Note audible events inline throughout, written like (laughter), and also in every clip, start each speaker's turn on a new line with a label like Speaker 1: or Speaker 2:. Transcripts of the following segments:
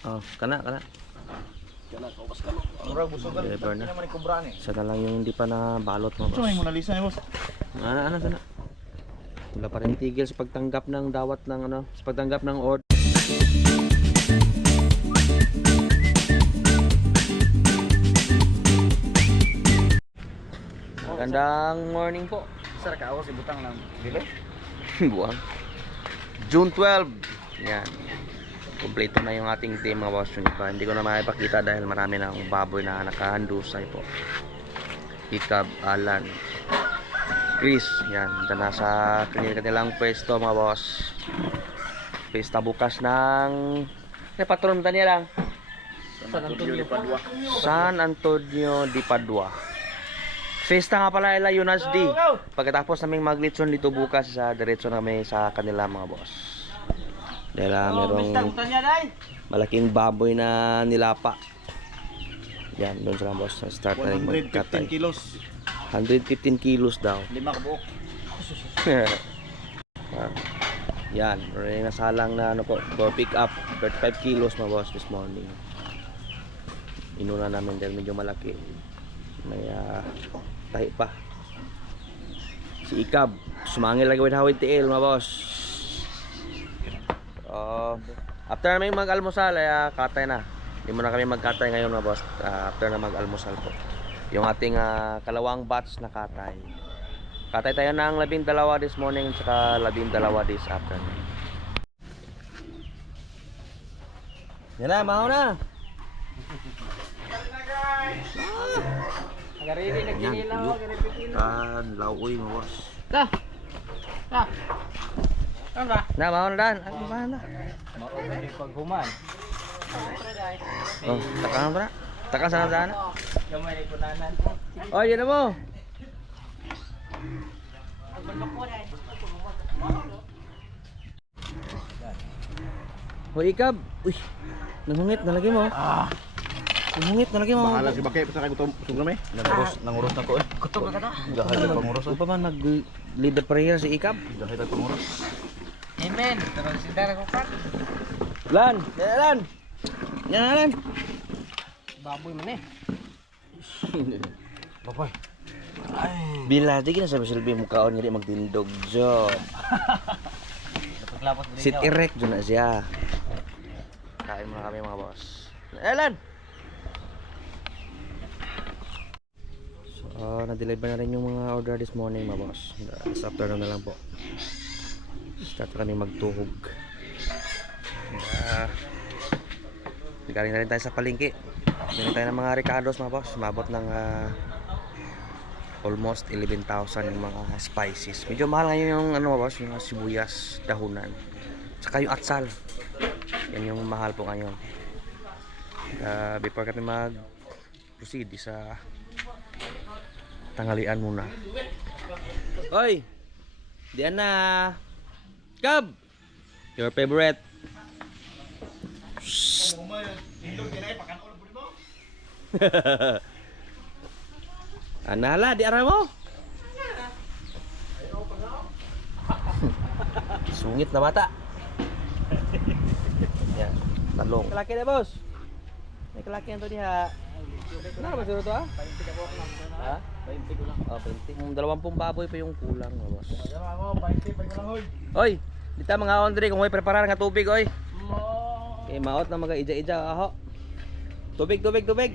Speaker 1: Oh, kana, kana.
Speaker 2: Kana ka no. Murag busogan.
Speaker 1: Deliver na.
Speaker 2: naman ikubraan eh.
Speaker 1: Isa na lang yung hindi pa na balot mo,
Speaker 2: So may
Speaker 1: boss.
Speaker 2: Mona Lisa eh boss.
Speaker 1: Ano, ano, ano? Wala pa rin tigil sa pagtanggap ng dawat ng ano, sa pagtanggap ng order. Magandang morning po.
Speaker 2: Sir ka ako si butang lang. (laughs) Dili?
Speaker 1: Buwang. June 12. Yan. Kompleto na yung ating team mga boss yung iba. Hindi ko na makipakita dahil marami na akong baboy na nakahandusay po. Ikab, Alan, Chris. Yan. Ito na sa kanil- kanilang pwesto mga boss. Pesta bukas ng... Eh, patron tanya lang.
Speaker 2: San Antonio Padua.
Speaker 1: San Antonio di Padua. Fiesta nga pala ila Yunas D. Pagkatapos naming maglitson dito bukas sa diretso na kami sa kanila mga boss. Dahil ah, merong malaking baboy na nilapa. Yan, doon sila boss. Start na rin
Speaker 2: 115
Speaker 1: magkatay.
Speaker 2: kilos.
Speaker 1: 115 kilos daw. (laughs)
Speaker 2: Lima ka buok.
Speaker 1: Ah, Yan, may nasalang na ano po, for pick up 35 kilos mga boss this morning. Inuna namin dahil medyo malaki. May ah, tahi pa. Si Ikab, sumangil lagi with hawid tiil mga boss. Oh, after namin mag-almusal, ay ah, katay na. Hindi mo na kami magkatay ngayon mga boss. Ah, after na mag-almusal po. Yung ating ah, kalawang batch na katay. Katay tayo ng labing dalawa this morning at saka labing dalawa this afternoon. Yan na, maho na.
Speaker 3: Nagariri nagkinilaw,
Speaker 1: Yan, Tan, lauoy mo boss.
Speaker 3: Ta. Ta. Ba?
Speaker 1: Na, maho na dan. Ano ba na?
Speaker 3: Maoy paghuman.
Speaker 1: Oh, taka na ba? Taka sana daan.
Speaker 3: Gamay ni kunanan.
Speaker 1: Oh, yan na mo. Hoy, ikab. Uy, nangungit, nalagay mo.
Speaker 2: Ah,
Speaker 1: Nangungit, nalagay mo.
Speaker 2: bahala si Bakay sa kay gutom sugram eh. Nanguros, nanguros na ko eh.
Speaker 3: Kutob ka na.
Speaker 2: Gahay na panguros.
Speaker 1: Ano pa man the prayer si ikab?
Speaker 2: Gahay na panguros.
Speaker 3: Amen. Tarong sindara ko pa.
Speaker 1: Lan, yan lan. Yan lan.
Speaker 3: Baboy man eh. (laughs)
Speaker 2: Baboy.
Speaker 1: Bila di na sabi silbi mo kaon nga di magtindog
Speaker 3: din
Speaker 1: Sit erect dyan na siya. Kain muna kami mga boss. Elan! So, na-deliver na rin yung mga order this morning mga boss. This afternoon na lang po. Na kami magtuhog. Uh, galing na rin tayo sa palengke. Galing tayo ng mga ricados mga boss. Mabot ng ah, almost 11,000 yung mga spices. Medyo mahal ngayon yung ano mga boss, yung sibuyas, dahunan. Saka yung atsal. Yan yung mahal po ngayon. Uh, before kami mag proceed sa tanghalian muna. Oy! Diyan na! Cub! Your favorite? (laughs) Anala, di ara mo? (laughs) Sungit na mata. (laughs) Yan, talong. Kalaki na, boss. May kalaki na to diha. Ano ba siguro to ah? Ha?
Speaker 3: 20 ko lang.
Speaker 1: Oh, 20. Yung dalawampung baboy pa yung kulang, boss.
Speaker 2: Yaman mo, 20 pa ko lang hoy.
Speaker 1: Oy, dita mga Andre kung may preparar nga tubig, oy.
Speaker 3: Mo.
Speaker 1: Okay, maot na mga ija-ija, aho. Tubig, tubig, tubig.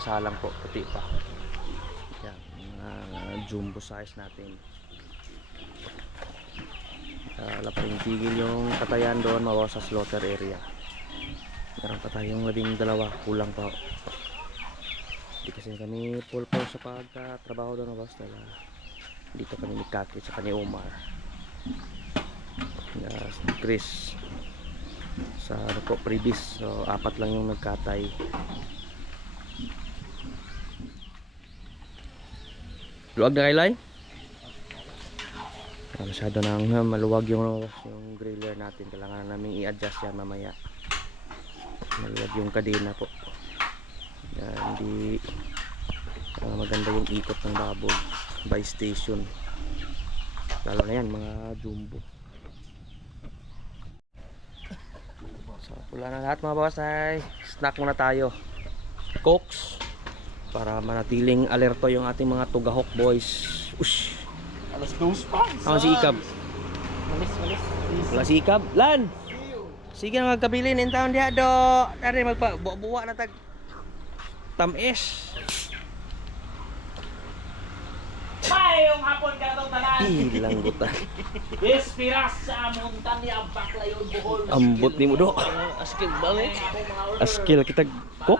Speaker 1: Nakasalang po, puti pa. Yan, mga jumbo size natin. Uh, rin tigil yung katayan doon, mabawa sa slaughter area. Meron pa tayong labing dalawa, kulang pa. Hindi kasi kami full force sa pagkatrabaho doon, boss. Dahil ah, dito kami ni Kaki sa ni Omar. Uh, si Chris sa ano po, previous. So, apat lang yung nagkatay. Luwag na kailay? Ah, masyado nang ah, maluwag yung, yung griller natin. Kailangan namin i-adjust yan mamaya. Maluwag yung kadena po. Yan, hindi ah, maganda yung ikot ng baboy by station. Lalo na yan, mga jumbo. So, wala na lahat mga boss ay snack muna tayo. Cokes para manatiling alerto yung ating mga tugahok boys. Ush!
Speaker 2: Alas dos pa.
Speaker 1: Ako si Ikab.
Speaker 3: Malis, malis.
Speaker 1: Wala si Ikab. Lan! Sige na magkabilin in town diha do. Dari magpa buwa na tag tamis.
Speaker 3: Mayong hapon ka itong tanan.
Speaker 1: Ilang gutan. (laughs)
Speaker 3: Espiras sa montaña Baclayon, Bohol.
Speaker 1: Ambot ni mo do.
Speaker 3: Askil balik.
Speaker 1: Askil kita cook.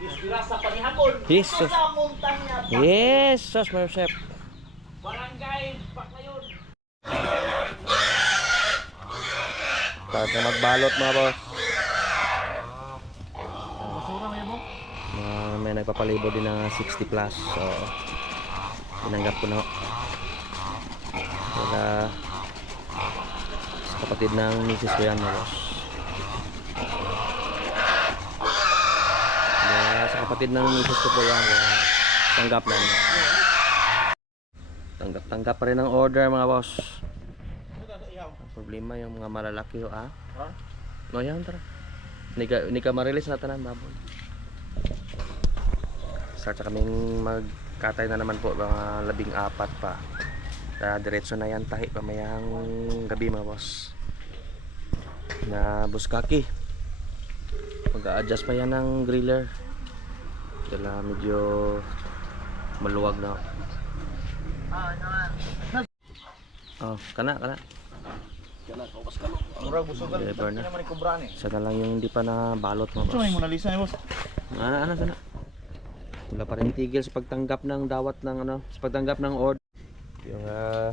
Speaker 3: Espiras sa panihapon.
Speaker 1: Jesus.
Speaker 3: Sa montaña
Speaker 1: Jesus, my chef.
Speaker 3: Barangay Baclayon.
Speaker 1: Start na magbalot mga boss.
Speaker 2: Basura yun mo.
Speaker 1: Mga may nagpapalibo din ng 60 plus. So, tinanggap ko na. ho. Wala sa kapatid ng misis ko yan mga sa kapatid ng misis ko po yan. Tanggap na niya. Tanggap-tanggap pa rin ang order mga boss. Ang problema yung mga malalaki ho ah. No yan tara. Ni ka, ni ka ma-release na tanan baboy. Start kaming magkatay na naman po mga labing apat pa. Kaya diretso na yan tahi pamayang gabi mga boss. Na buskaki. Mag-a-adjust pa yan ng griller. Kaya medyo maluwag na. Oh, kana kana.
Speaker 2: Murag busog ka.
Speaker 1: Deliver na. Lang yung hindi pa na balot
Speaker 2: Ito may
Speaker 1: boss.
Speaker 2: Mona Lisa eh, boss.
Speaker 1: Ano, ano, sana? Wala pa rin tigil sa pagtanggap ng dawat ng ano, sa pagtanggap ng order. Yung uh,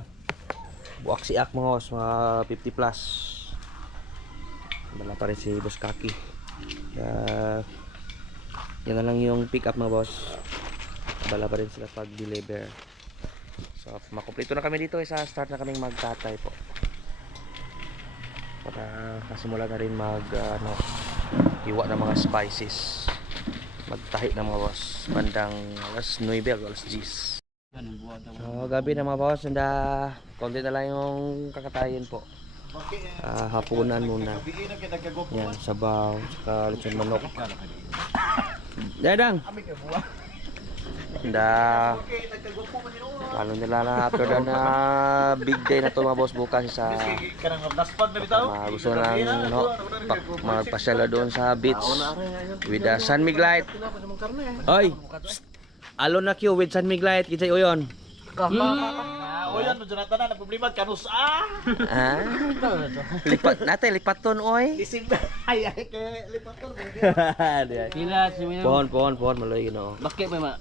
Speaker 1: buwak si Ak mga boss, mga 50 plus. Wala pa rin si Boss Kaki. Kaya, yan na lang yung pick up mga boss. Wala pa rin sila pag-deliver. So, makumpleto na kami dito eh, sa start na kaming magtatay po. Para kasimula na rin mag uh, ano, hiwa ng mga spices magtahi ng mga boss. Bandang alas 9 o alas 10 so gabi na mga boss and uh, konti na lang yung kakatayin po. Ah, hapunan muna.
Speaker 2: Na
Speaker 1: yan sabaw saka lechon manok. Dadang! And uh,
Speaker 2: Okay, nagkagop man yun.
Speaker 1: ano nila na after the na big day na to mga boss bukas sa
Speaker 2: Kanang daspag na
Speaker 1: gusto nang no, magpasyala doon sa beach with the San Miglite Oy! Psst! Alo na Q with San Miglite, kitay uyon.
Speaker 2: O yan, no Jonathan na problema kanus ah.
Speaker 1: Ah? lipat natin, lipat ton oy.
Speaker 2: Isim (laughs) ay ay kay lipator. (laughs)
Speaker 3: Sila, si Minam.
Speaker 1: Pohon, pohon, pohon, maloy no.
Speaker 3: Bakit may ma...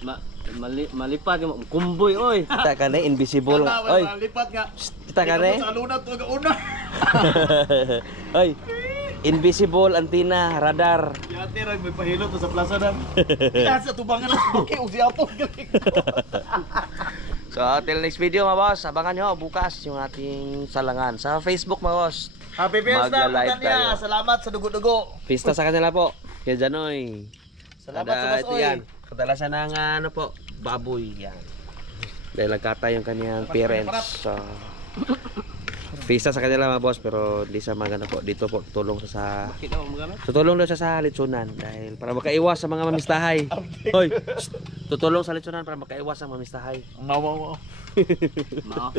Speaker 3: ma mali, malipad yung kumboy, oy. (laughs)
Speaker 1: Kita ka na, invisible nga. Oy,
Speaker 2: lipat nga.
Speaker 1: kita ka na.
Speaker 2: Sa luna to una. (laughs)
Speaker 1: Oy, invisible, antenna, radar.
Speaker 2: Yate ra may pahilo to sa plaza dan. Sa tubangan sa buki o si Apo.
Speaker 1: So, till next video mga boss, abangan nyo bukas yung ating salangan sa Facebook mga boss.
Speaker 2: Happy Fiesta. Salamat sa dugo-dugo.
Speaker 1: Pista sa kanila po, kay Janoy.
Speaker 2: Salamat
Speaker 1: Kada
Speaker 2: sa Boss
Speaker 1: ito
Speaker 2: Oy.
Speaker 1: Kadalasan ng ano po, baboy yan. Dahil nagkatay yung kanyang parents. So, pista sa kanila mga boss pero di sa magana po. Dito po tulong sa sa tutulong daw siya sa litsunan dahil para makaiwas sa mga mamistahay. (laughs) Hoy, tutulong sa litsunan para makaiwas sa mamistahay.
Speaker 2: Mo. (laughs)
Speaker 3: Mao.